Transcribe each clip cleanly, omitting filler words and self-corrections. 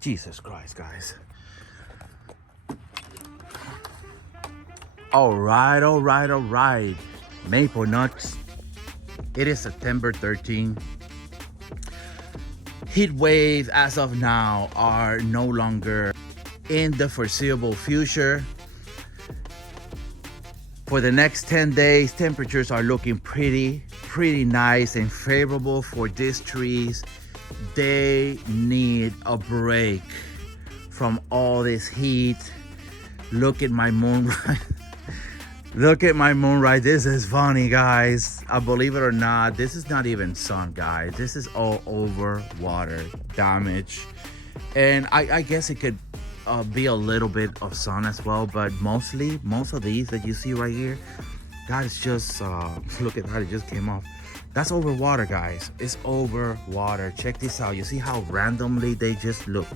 Jesus Christ, guys. All right, all right, all right. Maple Nuts. It is September 13th. Heat waves as of now are no longer in the foreseeable future. For the next 10 days, temperatures are looking pretty nice and favorable for these trees. They need a break from all this heat. Look at my moonrise. Look at my moonrise. This is funny, guys. Believe it or not, this is not even sun, guys. This is all over water damage. And I guess it could be a little bit of sun as well, but most of these that you see right here, guys, just look at that. It just came off. That's over water, guys. It's over water. Check this out. You see how randomly they just look,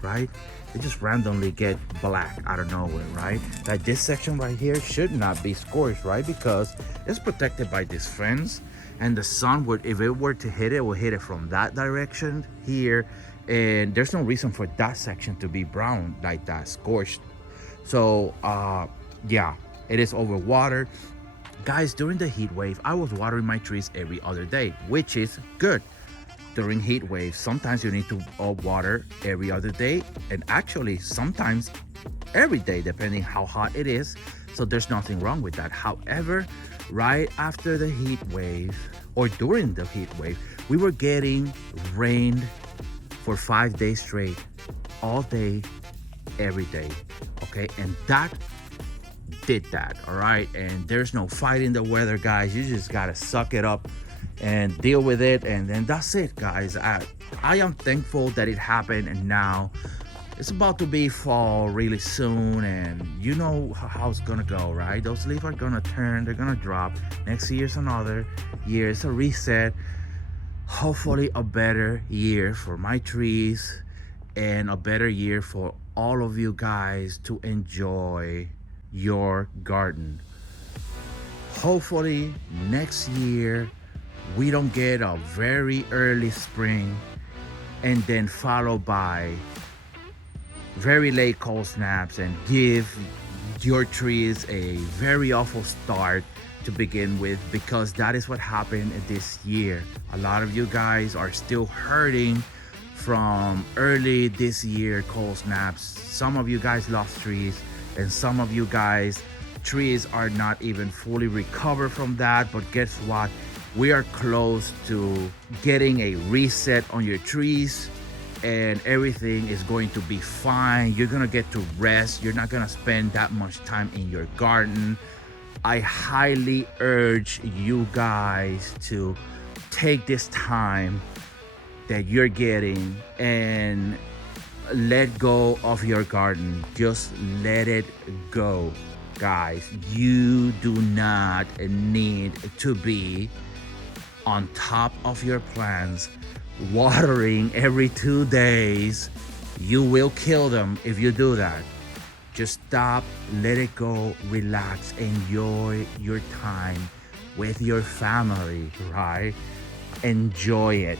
right? They just randomly get black out of nowhere, right? Like this section right here should not be scorched, right? Because it's protected by these fence, and the sun would, if it were to hit it, will hit it from that direction here, and there's no reason for that section to be brown like that, scorched. So yeah, it is over water. Guys, during the heat wave, I was watering my trees every other day, which is good. During heat waves, sometimes you need to water every other day, and actually sometimes every day, depending how hot it is. So there's nothing wrong with that. However, right after the heat wave or during the heat wave, we were getting rain for 5 days straight, all day, every day. Okay, and that did that. All right, and there's no fighting the weather, guys. You just gotta suck it up and deal with it, and then that's it, guys. I am thankful that it happened, and now it's about to be fall really soon, and you know how it's gonna go, right? Those leaves are gonna turn, they're gonna drop. Next year's another year. It's a reset. Hopefully a better year for my trees and a better year for all of you guys to enjoy your garden. Hopefully next year we don't get a very early spring and then followed by very late cold snaps and give your trees a very awful start to begin with, because that is what happened this year. A lot of you guys are still hurting from early this year cold snaps. Some of you guys lost trees, and some of you guys trees are not even fully recovered from that. But guess what? We are close to getting a reset on your trees, and everything is going to be fine. You're gonna get to rest. You're not gonna spend that much time in your garden. I highly urge you guys to take this time that you're getting and let go of your garden. Just let it go, guys. You do not need to be on top of your plants watering every 2 days. You will kill them if you do that. Just stop, let it go, relax, enjoy your time with your family, right? Enjoy it.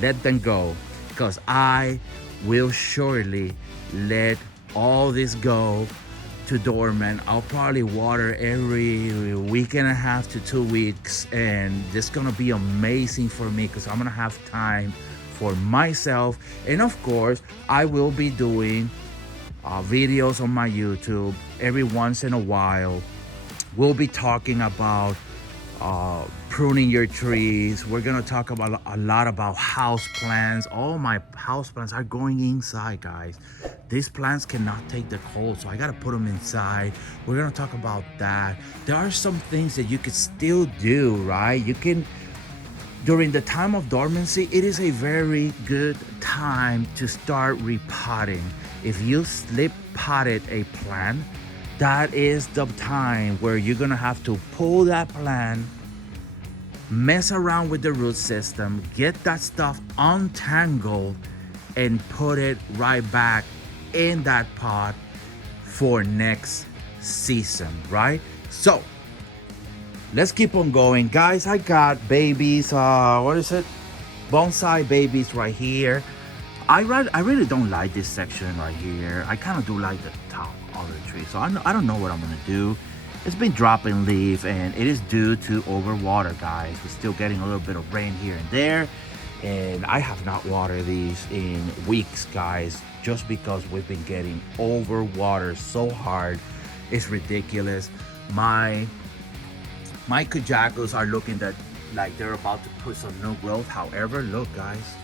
Let them go, because I will surely let all this go to dormant. I'll probably water every week and a half to 2 weeks, and it's gonna be amazing for me because I'm gonna have time for myself. And of course, I will be doing videos on my YouTube every once in a while. We'll be talking about pruning your trees. We're gonna talk about a lot about house plants. All my house plants are going inside, guys. These plants cannot take the cold, so I gotta put them inside. We're gonna talk about that. There are some things that you could still do, right? You can, during the time of dormancy, it is a very good time to start repotting. If you slip potted a plant, that is the time where you're gonna have to pull that plant, mess around with the root system, get that stuff untangled, and put it right back in that pot for next season, right? So let's keep on going, guys. I got babies, what is it, bonsai babies right here. I really don't like this section right here. I kind of do like the top of the tree, so I don't know what I'm gonna do. It's been dropping leaf, and it is due to overwater, guys. We're still getting a little bit of rain here and there, and I have not watered these in weeks, guys, just because we've been getting overwater so hard. It's ridiculous. My Kajakus are looking like they're about to put some new growth. However, look, guys,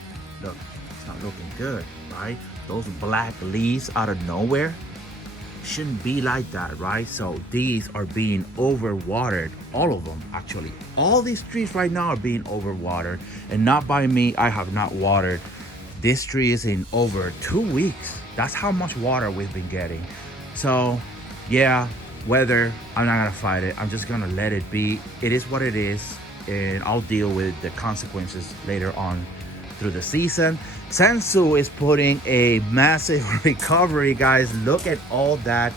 look, it's not looking good, right? Those black leaves out of nowhere shouldn't be like that, right? So these are being overwatered, all of them actually. All these trees right now are being overwatered, and not by me. I have not watered this tree is in over 2 weeks. That's how much water we've been getting. So yeah, weather, I'm not gonna fight it. I'm just gonna let it be. It is what it is, and I'll deal with the consequences later on through the season. Sansu is putting a massive recovery, guys. Look at all that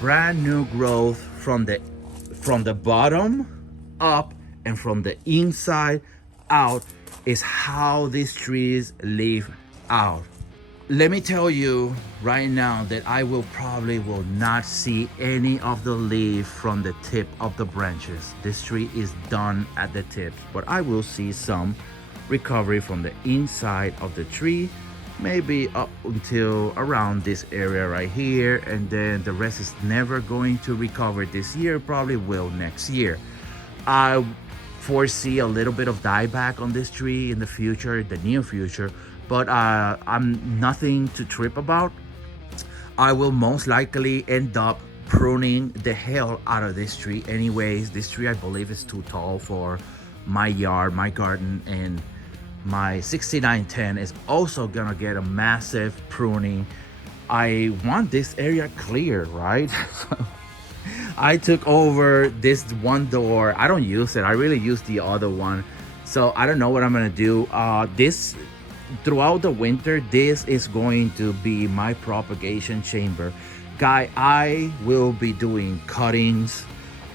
brand new growth from the bottom up and from the inside out is how these trees live out. Let me tell you right now that I will not see any of the leaf from the tip of the branches. This tree is done at the tips, but I will see some recovery from the inside of the tree, maybe up until around this area right here, and then the rest is never going to recover this year, probably will next year. I foresee a little bit of dieback on this tree in the future, the near future, but I'm nothing to trip about. I will most likely end up pruning the hell out of this tree anyways. This tree, I believe, is too tall for my yard, my garden, and my 6910 is also gonna get a massive pruning. I want this area clear, right? I took over this one door. I don't use it. I really use the other one. So I don't know what I'm gonna do. This throughout the winter, this is going to be my propagation chamber. Guy, I will be doing cuttings.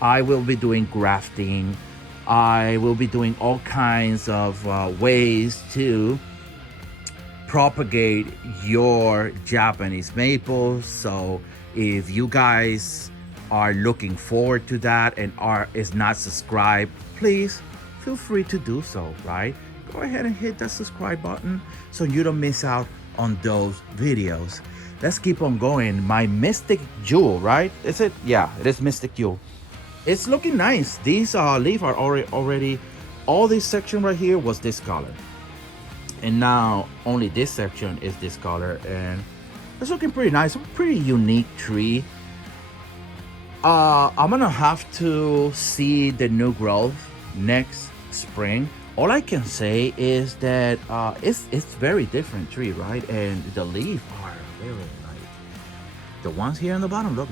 I will be doing grafting. I will be doing all kinds of ways to propagate your Japanese maples. So if you guys are looking forward to that and is not subscribed, please feel free to do so, right? Go ahead and hit that subscribe button so you don't miss out on those videos. Let's keep on going. My Mystic Jewel, right? Is it? Yeah, it is Mystic Jewel. It's looking nice. These leaves are already, all this section right here was this color, and now only this section is this color, and it's looking pretty nice. A pretty unique tree. I'm gonna have to see the new growth next spring. All I can say is that it's very different tree, right? And the leaves are really like the ones here on the bottom. Look,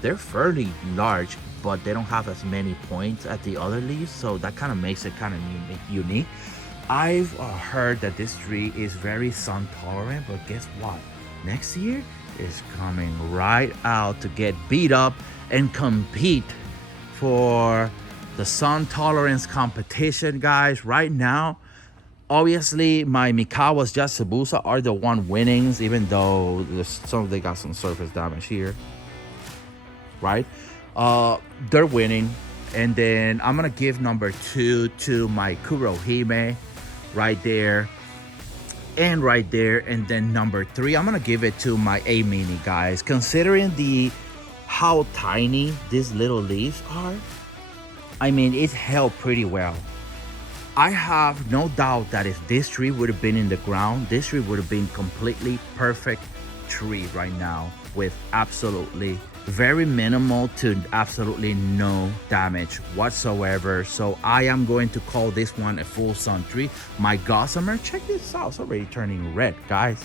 they're fairly large, but they don't have as many points as the other leaves, so that kind of makes it kind of unique. I've heard that this tree is very sun tolerant, but guess what? Next year is coming right out to get beat up and compete for the sun tolerance competition, guys. Right now, obviously, my Mikawa's Yasubusa are the one winnings, even though they got some surface damage here, right? They're winning, and then I'm gonna give number 2 to my Kurohime right there and right there, and then number 3 I'm gonna give it to my A Mini, guys. Considering how tiny these little leaves are, I mean, it held pretty well. I have no doubt that if this tree would have been in the ground, this tree would have been completely perfect tree right now with absolutely very minimal to absolutely no damage whatsoever. So I am going to call this one a full sun tree. My gossamer, check this out, it's already turning red, guys.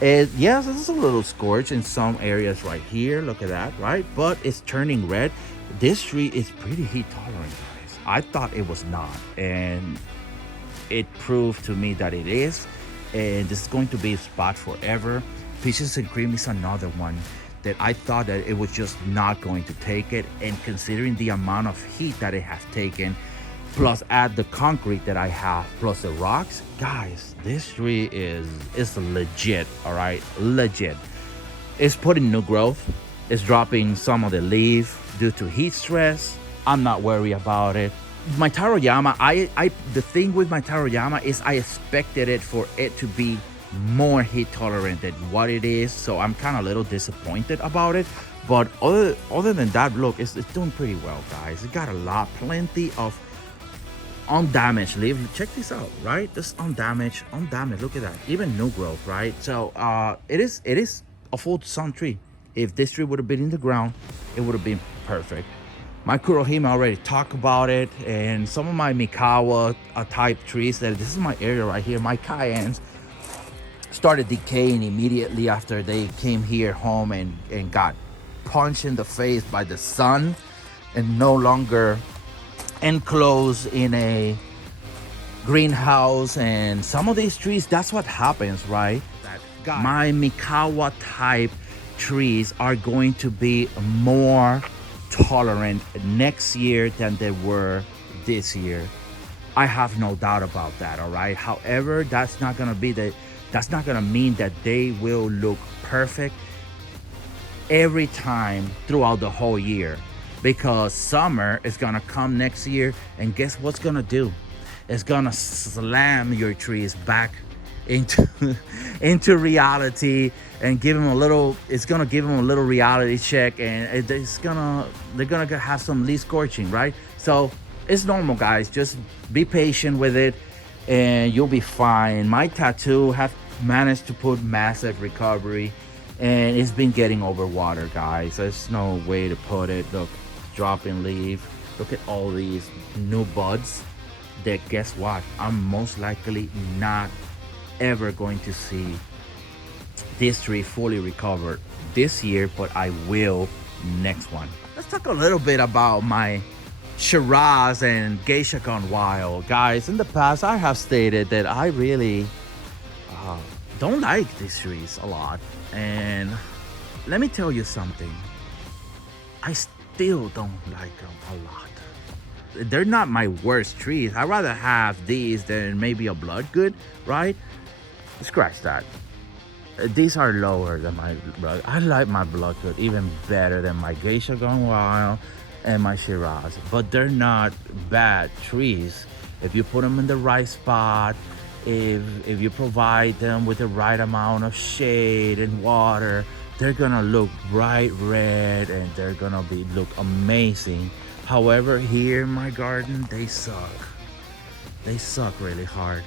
Yes, this is a little scorched in some areas right here, look at that, right? But it's turning red. This tree is pretty heat tolerant, guys. I thought it was not, and it proved to me that it is, and this is going to be a spot forever. Peaches and Cream is another one. that I thought that it was just not going to take it. And considering the amount of heat that it has taken, plus add the concrete that I have, plus the rocks, guys, this tree is legit, all right? Legit. It's putting new growth. It's dropping some of the leaf due to heat stress. I'm not worried about it. My Taroyama, the thing with my Taroyama is I expected it for it to be more heat tolerant than what it is, so I'm kind of a little disappointed about it. But other than that, look, it's doing pretty well, guys. It got plenty of undamaged leaf. Check this out, right? This undamaged. Look at that. Even new growth, right? So it is a full sun tree. If this tree would have been in the ground, it would have been perfect. My Kurohime already talked about it, and some of my Mikawa type trees, that this is my area right here, my cayennes started decaying immediately after they came here home and got punched in the face by the sun and no longer enclosed in a greenhouse. And some of these trees, that's what happens, right? My Mikawa type trees are going to be more tolerant next year than they were this year. I have no doubt about that, all right? However, that's not gonna mean that they will look perfect every time throughout the whole year, because summer is gonna come next year, and guess what's gonna do? It's gonna slam your trees back into reality and give them a little. It's gonna give them a little reality check, and they're gonna have some leaf scorching, right? So it's normal, guys. Just be patient with it, and you'll be fine. My tattoo have managed to put massive recovery, and it's been getting over water, guys. There's no way to put it. Look, dropping leaf. Look at all these new buds. That guess what? I'm most likely not ever going to see this tree fully recovered this year, but I will next one. Let's talk a little bit about my Shiraz and Geisha Gone Wild. Guys, in the past I have stated that I really don't like these trees a lot, and let me tell you something, I still don't like them a lot. They're not my worst trees. I'd rather have these than maybe a Bloodgood, right? Scratch that. These are lower than my Blood. I like my Bloodgood even better than my Geisha Gone Wild and my Shiraz, but they're not bad trees if you put them in the right spot. If you provide them with the right amount of shade and water, they're gonna look bright red and they're gonna look amazing. However, here in my garden, they suck. They suck really hard.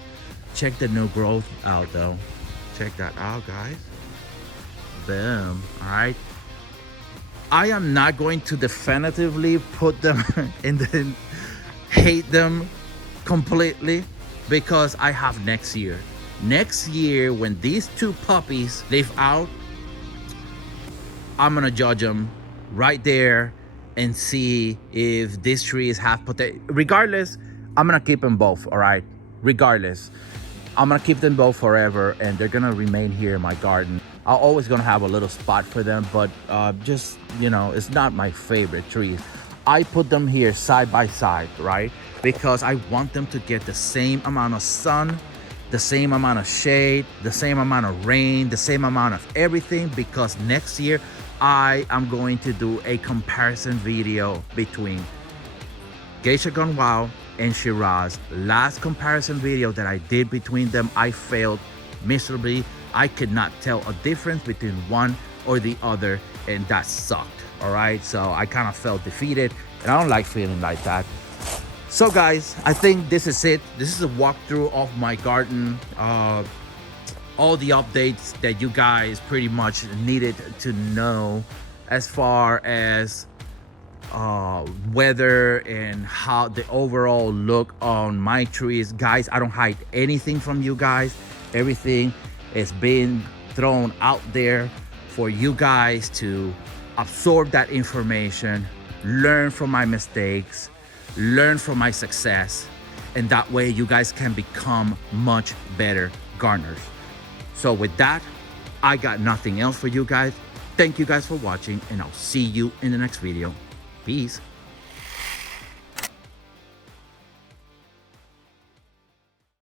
Check the new growth out though. Check that out, guys. Boom. All right. I am not going to definitively put them and then hate them completely, because I have next year. Next year, when these two puppies leave out, I'm gonna judge them right there and see if these trees have potential. Regardless, I'm gonna keep them both, all right? Regardless, I'm gonna keep them both forever, and they're gonna remain here in my garden. I'm always gonna have a little spot for them, but just, you know, it's not my favorite trees. I put them here side by side, right? Because I want them to get the same amount of sun, the same amount of shade, the same amount of rain, the same amount of everything, because next year I am going to do a comparison video between Geisha Gone Wild and Shiraz. Last comparison video that I did between them, I failed miserably. I could not tell a difference between one or the other, and that sucked. All right, so I kind of felt defeated, and I don't like feeling like that. So guys, I think this is it. This is a walkthrough of my garden. All the updates that you guys pretty much needed to know as far as weather and how the overall look on my trees. Guys, I don't hide anything from you guys. Everything is being thrown out there for you guys to absorb that information, learn from my mistakes, learn from my success, and that way you guys can become much better gardeners. So with that, I got nothing else for you guys. Thank you guys for watching, and I'll see you in the next video. Peace.